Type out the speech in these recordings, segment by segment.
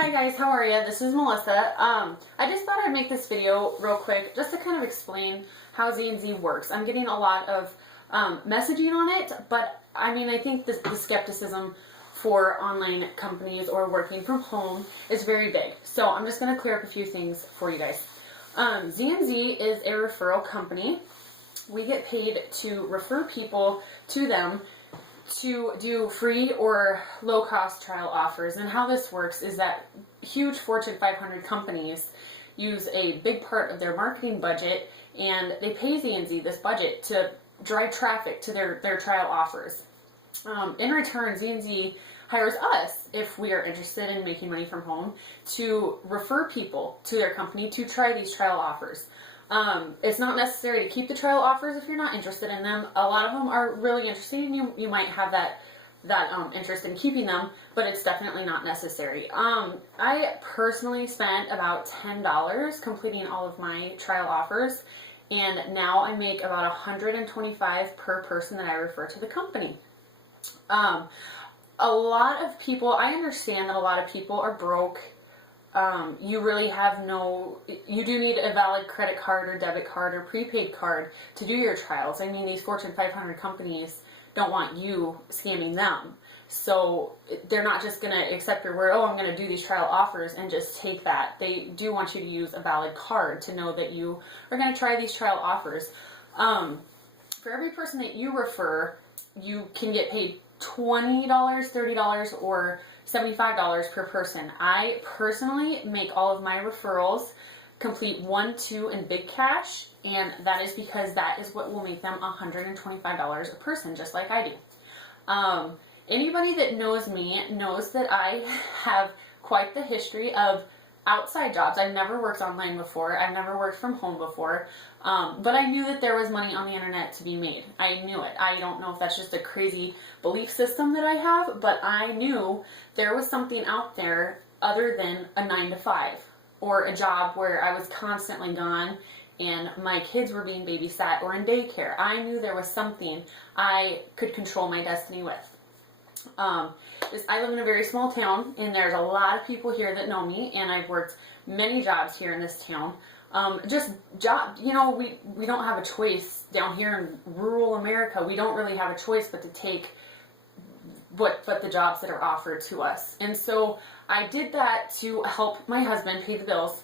Hi guys, how are you? This is Melissa. I just thought I'd make this video real quick just to kind of explain how ZNZ works. I'm getting a lot of messaging on it, but I mean, I think the skepticism for online companies or working from home is very big. So I'm just going to clear up a few things for you guys. ZNZ is a referral company. We get paid to refer people to them to do free or low-cost trial offers. And how this works is that huge Fortune 500 companies use a big part of their marketing budget, and they pay ZNZ this budget to drive traffic to their trial offers. In return, ZNZ hires us, if we are interested in making money from home, to refer people to their company to try these trial offers. It's not necessary to keep the trial offers if you're not interested in them. A lot of them are really interesting, and you might have that interest in keeping them, but it's definitely not necessary. I personally spent about $10 completing all of my trial offers, and now I make about $125 per person that I refer to the company. A lot of people, I understand that a lot of people are broke. You really have you do need a valid credit card or debit card or prepaid card to do your trials. I mean, these Fortune 500 companies don't want you scamming them. So they're not just going to accept your word, oh, I'm going to do these trial offers and just take that. They do want you to use a valid card to know that you are going to try these trial offers. For every person that you refer, you can get paid $20, $30, or $75 per person. I personally make all of my referrals complete 1, 2, and big cash, and that is because that is what will make them $125 a person, just like I do. Anybody that knows me knows that I have quite the history of outside jobs. I've never worked online before. I've never worked from home before. But I knew that there was money on the internet to be made. I knew it. I don't know if that's just a crazy belief system that I have, but I knew there was something out there other than a 9-to-5 or a job where I was constantly gone and my kids were being babysat or in daycare. I knew there was something I could control my destiny with. I live in a very small town, and there's a lot of people here that know me, and I've worked many jobs here in this town. We don't have a choice down here in rural America. We don't really have a choice but to take what the jobs that are offered to us. And so I did that to help my husband pay the bills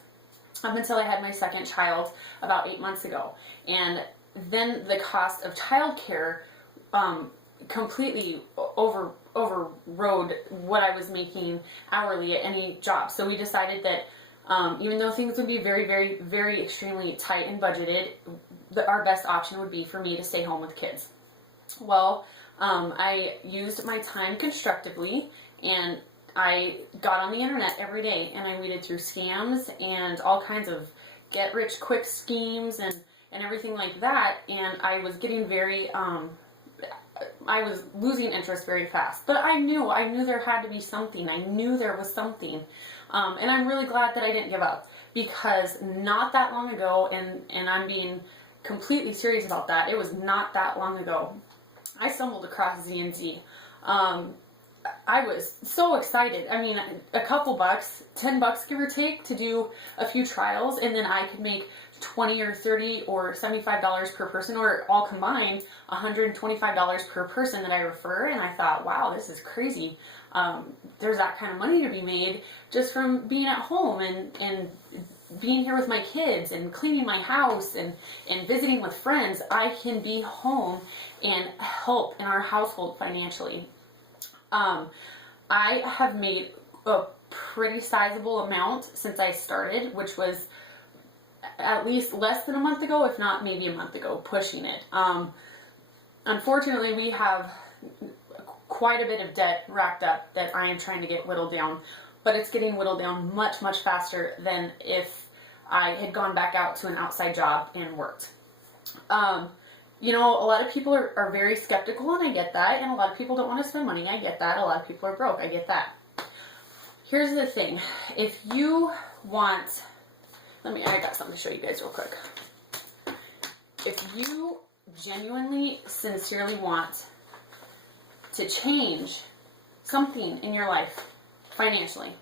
up until I had my second child about 8 months ago. And then the cost of childcare completely overrode what I was making hourly at any job. So we decided that even though things would be very, very, very extremely tight and budgeted, our best option would be for me to stay home with kids. Well, I used my time constructively, and I got on the internet every day, and I weeded through scams and all kinds of get-rich-quick schemes and everything like that, and I was getting very I was losing interest very fast. But I knew there had to be something. I knew there was something. And I'm really glad that I didn't give up, because not that long ago, and I'm being completely serious about that, it was not that long ago, I stumbled across ZNZ. I was so excited. I mean, a couple bucks, $10 give or take, to do a few trials, and then I could make $20 or $30 or $75 per person, or all combined $125 per person that I refer. And I thought, wow, this is crazy. There's that kind of money to be made just from being at home and being here with my kids and cleaning my house and visiting with friends. I can be home and help in our household financially. I have made a pretty sizable amount since I started, which was at least less than a month ago, if not maybe a month ago, pushing it. Unfortunately, we have quite a bit of debt racked up that I am trying to get whittled down, but it's getting whittled down much, much faster than if I had gone back out to an outside job and worked. A lot of people are very skeptical, and I get that, and a lot of people don't want to spend money. I get that. A lot of people are broke. I get that. Here's the thing. If you want... I got something to show you guys real quick. If you genuinely, sincerely want to change something in your life financially,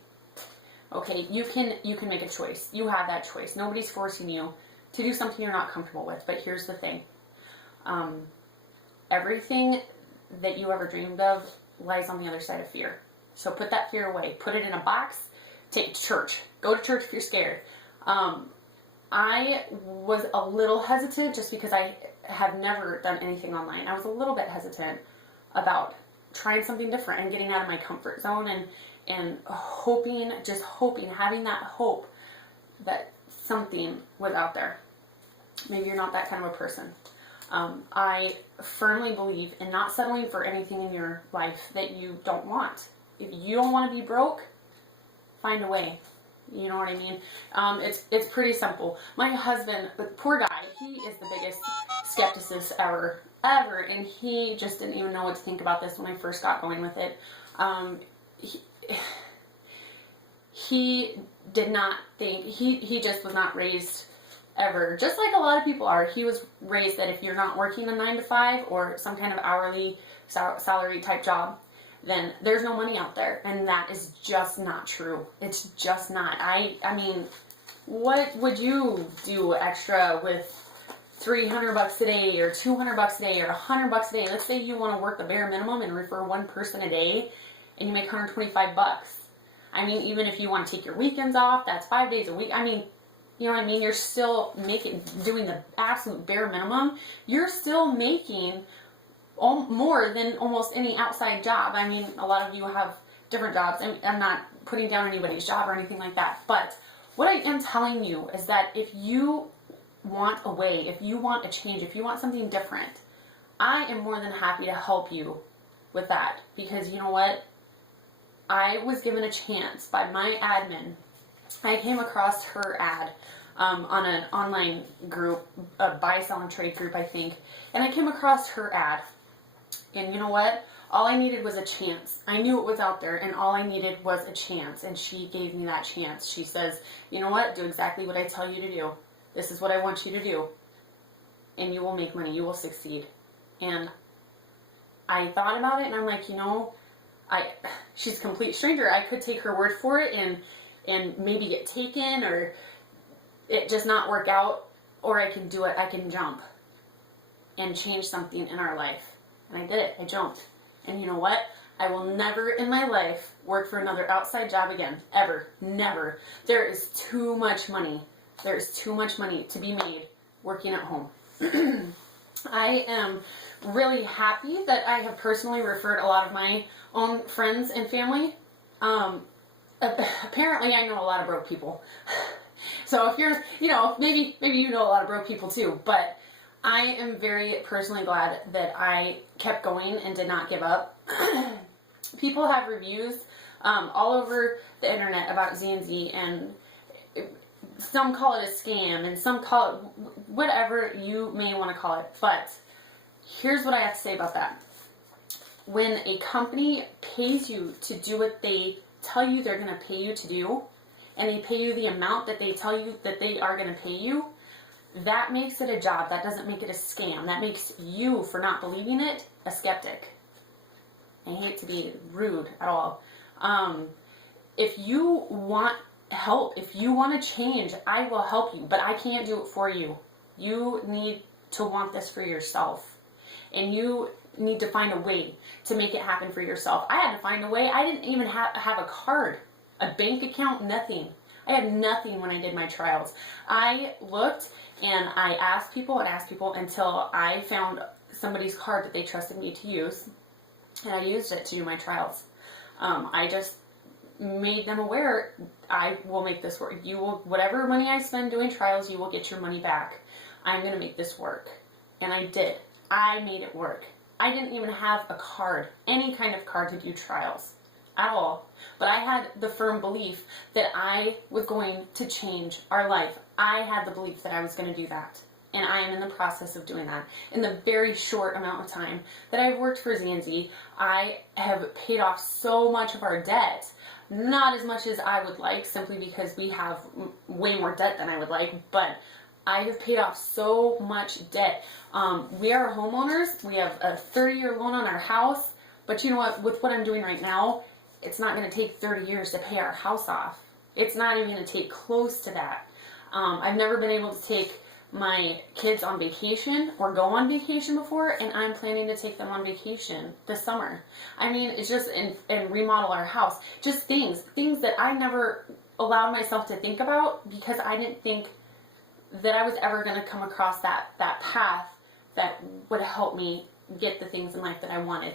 Okay, you can make a choice. You have that choice. Nobody's forcing you to do something you're not comfortable with. But here's the thing. Everything that you ever dreamed of lies on the other side of fear. So put that fear away. Put it in a box. Take it to church. Go to church if you're scared. I was a little hesitant just because I have never done anything online. I was a little bit hesitant about trying something different and getting out of my comfort zone and hoping, having that hope that something was out there. Maybe you're not that kind of a person. I firmly believe in not settling for anything in your life that you don't want. If you don't want to be broke, find a way. You know what I mean? It's pretty simple. My husband, the poor guy, he is the biggest skepticist ever, and he just didn't even know what to think about this when I first got going with it. He did not think, he just was not raised ever, just like a lot of people are. He was raised that if you're not working a 9 to 5 or some kind of hourly salary type job, then there's no money out there. And that is just not true. It's just not. I mean, what would you do extra with $300 a day or $200 a day or $100 a day? Let's say you want to work the bare minimum and refer one person a day and you make $125. I mean, even if you want to take your weekends off, that's 5 days a week. I mean, you know what I mean? You're still doing the absolute bare minimum. You're still making more than almost any outside job. I mean, a lot of you have different jobs. I'm not putting down anybody's job or anything like that. But what I am telling you is that if you want a way, if you want a change, if you want something different, I am more than happy to help you with that. Because you know what? I was given a chance by my admin. I came across her ad on an online group, a buy, sell, and trade group, I think. And I came across her ad. And you know what? All I needed was a chance. I knew it was out there, and all I needed was a chance. And she gave me that chance. She says, you know what? Do exactly what I tell you to do. This is what I want you to do. And you will make money. You will succeed. And I thought about it, and I'm like, you know, she's a complete stranger. I could take her word for it and maybe get taken or it just not work out, or I can do it. I can jump and change something in our life. And I did it. I jumped. And you know what? I will never in my life work for another outside job again. Ever. Never. There is too much money. There is too much money to be made working at home. I am really happy that I have personally referred a lot of my own friends and family. Apparently I know a lot of broke people. So if you're, you know, maybe you know a lot of broke people too, but I am very personally glad that I kept going and did not give up. People have reviews all over the internet about ZNZ, and some call it a scam and some call it whatever you may want to call it. But here's what I have to say about that. When a company pays you to do what they tell you they're going to pay you to do, and they pay you the amount that they tell you that they are going to pay you, that makes it a job. That doesn't make it a scam. That makes you, for not believing it, a skeptic. I hate to be rude at all. If you want help, if you want to change, I will help you, but I can't do it for you. You need to want this for yourself, and you need to find a way to make it happen for yourself. I had to find a way. I didn't even have a card, a bank account, nothing. I had nothing when I did my trials. I looked and I asked people until I found somebody's card that they trusted me to use, and I used it to do my trials. I just made them aware, I will make this work. You will, whatever money I spend doing trials, you will get your money back. I'm going to make this work. And I did. I made it work. I didn't even have a card, any kind of card to do trials at all. But I had the firm belief that I was going to change our life. I had the belief that I was going to do that. And I am in the process of doing that. In the very short amount of time that I've worked for ZNZ, I have paid off so much of our debt. Not as much as I would like, simply because we have way more debt than I would like, but I have paid off so much debt. We are homeowners. We have a 30-year loan on our house, but you know what? With what I'm doing right now, it's not going to take 30 years to pay our house off. It's not even going to take close to that. I've never been able to take my kids on vacation or go on vacation before, and I'm planning to take them on vacation this summer. I mean, it's just, and remodel our house. Just things that I never allowed myself to think about because I didn't think that I was ever going to come across that path that would help me get the things in life that I wanted.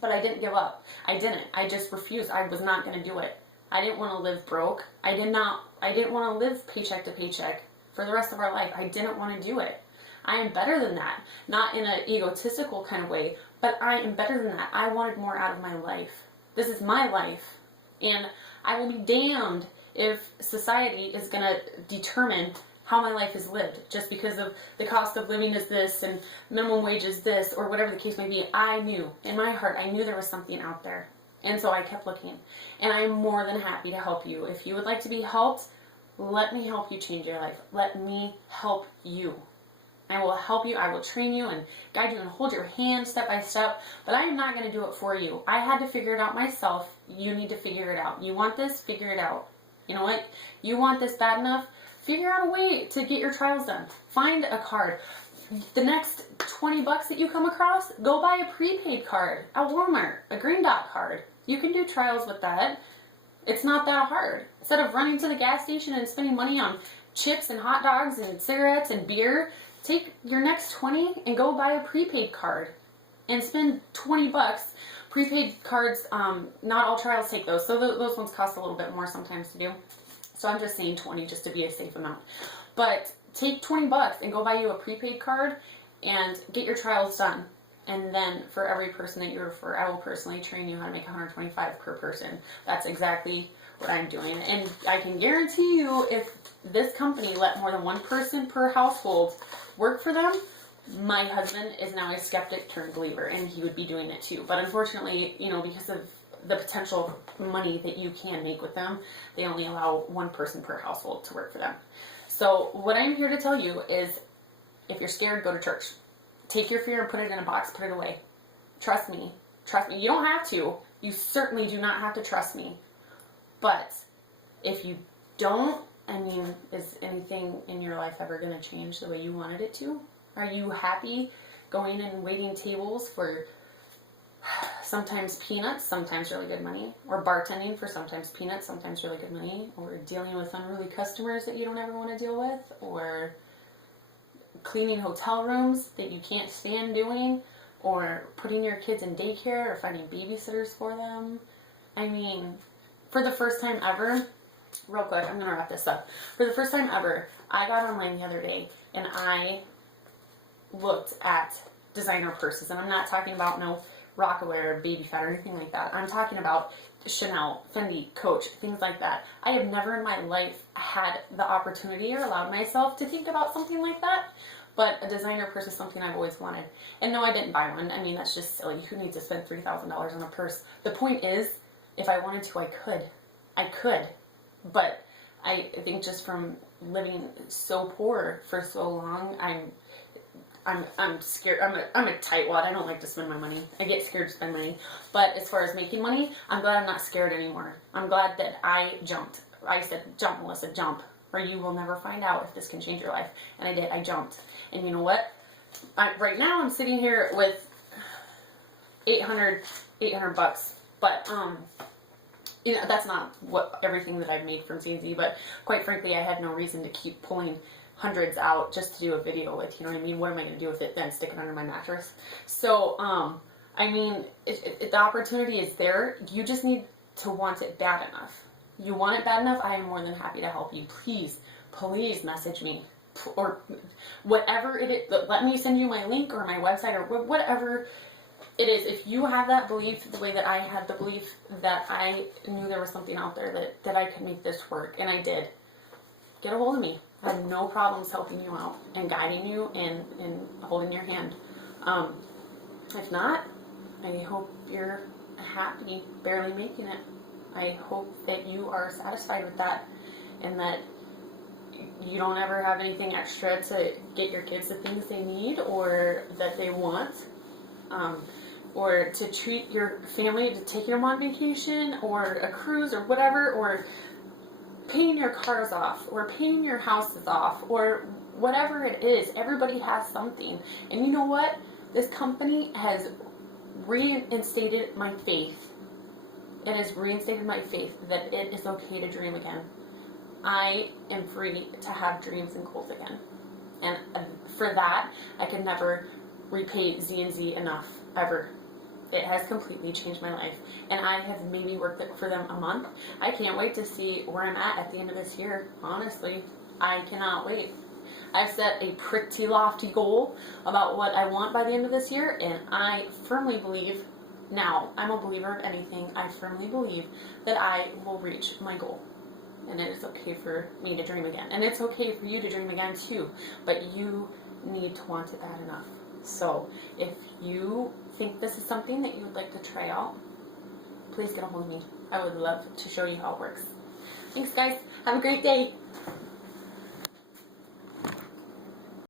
But I didn't give up. I didn't. I just refused. I was not going to do it. I didn't want to live broke. I didn't want to live paycheck to paycheck for the rest of our life. I didn't want to do it. I am better than that. Not in an egotistical kind of way, but I am better than that. I wanted more out of my life. This is my life. And I will be damned if society is going to determine how my life is lived just because of the cost of living is this and minimum wage is this or whatever the case may be. I knew in my heart, I knew there was something out there. And so I kept looking. And I am more than happy to help you. If you would like to be helped, let me help you change your life. Let me help you. I will help you. I will train you and guide you and hold your hand step by step. But I am not going to do it for you. I had to figure it out myself. You need to figure it out. You want this? Figure it out. You know what? You want this bad enough? Figure out a way to get your trials done. Find a card. The next $20 that you come across, go buy a prepaid card at Walmart, a Green Dot card. You can do trials with that. It's not that hard. Instead of running to the gas station and spending money on chips and hot dogs and cigarettes and beer, take your next 20 and go buy a prepaid card and spend $20. Prepaid cards, not all trials take those, so those ones cost a little bit more sometimes to do. So I'm just saying 20 just to be a safe amount. But take $20 and go buy you a prepaid card and get your trials done. And then for every person that you refer, I will personally train you how to make $125 per person. That's exactly what I'm doing. And I can guarantee you if this company let more than one person per household work for them, my husband is now a skeptic turned believer and he would be doing it too. But unfortunately, you know, because of the potential money that you can make with them, they only allow one person per household to work for them. So what I'm here to tell you is if you're scared, go to church. Take your fear and put it in a box, put it away. Trust me. Trust me. You don't have to. You certainly do not have to trust me. But if you don't, I mean, is anything in your life ever going to change the way you wanted it to? Are you happy going and waiting tables for sometimes peanuts, sometimes really good money, or bartending for sometimes peanuts, sometimes really good money, or dealing with unruly customers that you don't ever want to deal with, or cleaning hotel rooms that you can't stand doing, or putting your kids in daycare or finding babysitters for them? I mean, for the first time ever, real quick, I'm going to wrap this up. For the first time ever, I got online the other day and I looked at designer purses, and I'm not talking about no Rockaware, Baby Fat, or anything like that. I'm talking about Chanel, Fendi, Coach, things like that. I have never in my life had the opportunity or allowed myself to think about something like that, but a designer purse is something I've always wanted. And no, I didn't buy one. I mean, that's just silly. Who needs to spend $3,000 on a purse? The point is, if I wanted to, I could. I could. But I think just from living so poor for so long, I'm scared. I'm a tightwad. I don't like to spend my money. I get scared to spend money. But as far as making money, I'm glad I'm not scared anymore. I'm glad that I jumped. I said, jump, Melissa, jump, or you will never find out if this can change your life. And I did. I jumped. And you know what? Right now I'm sitting here with $800. But you know, that's not what everything that I've made from ZNZ. But quite frankly, I had no reason to keep pulling hundreds out just to do a video with, you know what I mean? What am I going to do with it then? Stick it under my mattress? So, I mean, the opportunity is there. You just need to want it bad enough. You want it bad enough, I am more than happy to help you. Please message me. Or whatever it is. Let me send you my link or my website or whatever it is. If you have that belief the way that I had the belief that I knew there was something out there that I could make this work, and I did, get a hold of me. I had no problems helping you out and guiding you and holding your hand. If not, I hope you're happy barely making it. I hope that you are satisfied with that and that you don't ever have anything extra to get your kids the things they need or that they want, or to treat your family, to take them on vacation or a cruise or whatever, or paying your cars off, or paying your houses off, or whatever it is. Everybody has something. And you know what? This company has reinstated my faith. It has reinstated my faith that it is okay to dream again. I am free to have dreams and goals again. And for that, I can never repay ZNZ enough, ever. It has completely changed my life. And I have maybe worked it for them a month. I can't wait to see where I'm at the end of this year. Honestly, I cannot wait. I've set a pretty lofty goal about what I want by the end of this year, and I firmly believe, now, I'm a believer of anything, I firmly believe that I will reach my goal. And it is okay for me to dream again. And it's okay for you to dream again too. But you need to want it bad enough. So if you think this is something that you would like to try out, please get a hold of me. I would love to show you how it works. Thanks, guys. Have a great day.